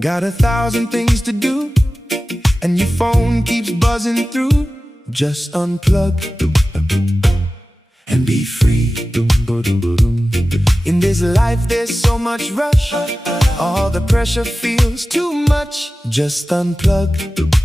Got 1,000 things to do, and your phone keeps buzzing through. Just unplug and be free. In this life there's so much rush, all the pressure feels too much. Just unplug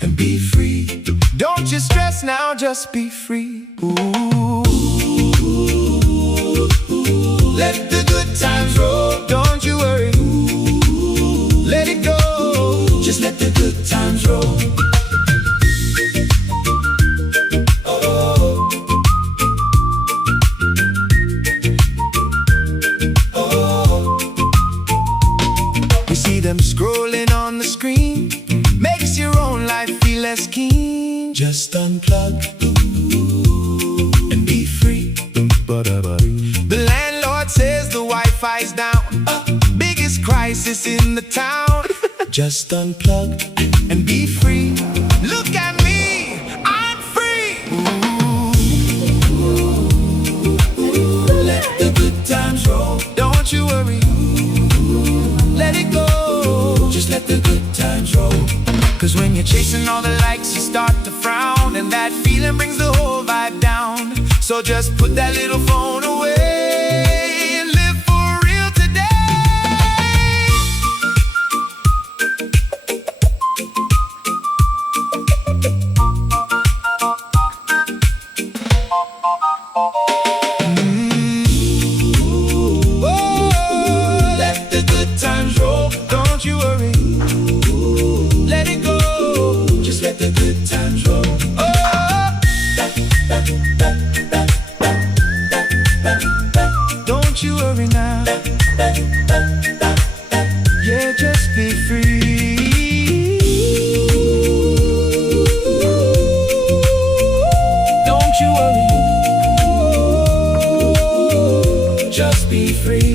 and be free. Don't you stress now, just be free. Ooh. Let the good times roll, don't you worry. Let it go, just let the good times roll. Oh, oh. You see them scrolling on the screen, makes your own life feel less keen. Just unplug and be free. The landlord says the Wi-Fi's down, biggest crisis in the town. Just unplug and be free. Look at me, I'm free. Ooh. Let the good times roll, don't you worry. Let it go, just let the good times roll. Cause when you're chasing all the likes, you start to frown, and that feeling brings the whole vibe down. So just put that little phone away and live for real today. Oh, let the good times roll, don't you worry. Let it go, just let the good times roll. Don't you worry now. Yeah, just be free. Don't you worry. Just be free.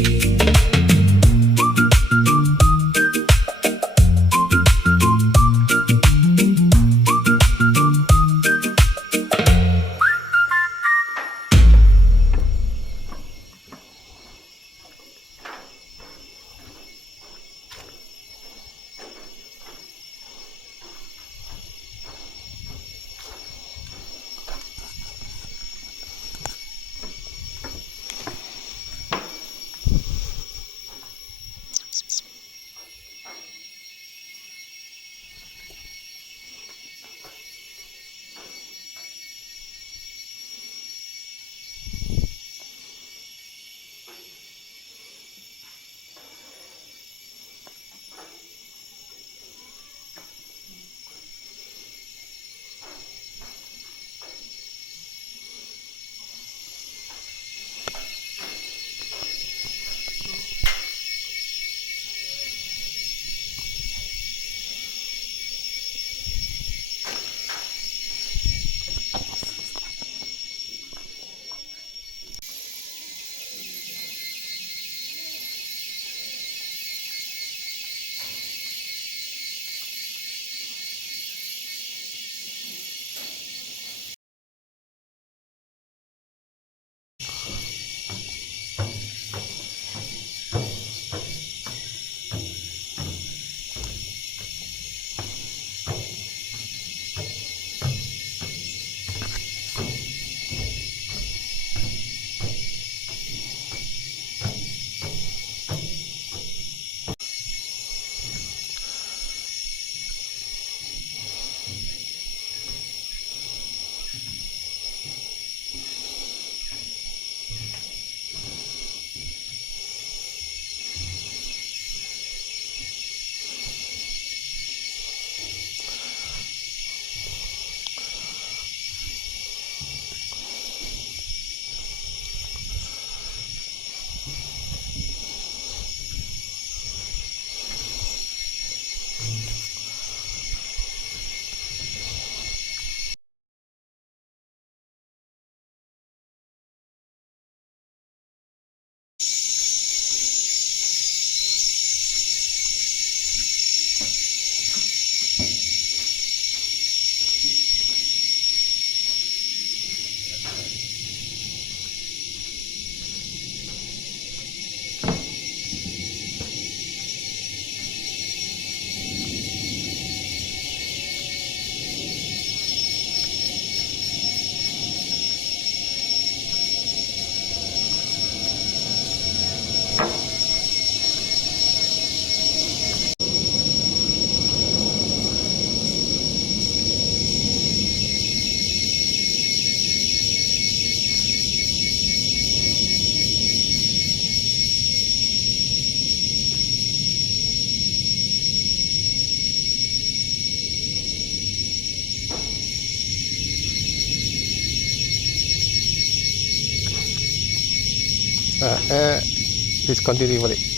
Please continue balik.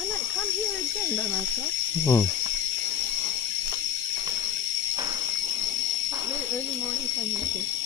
I might come here again by myself. Very early morning time, you see.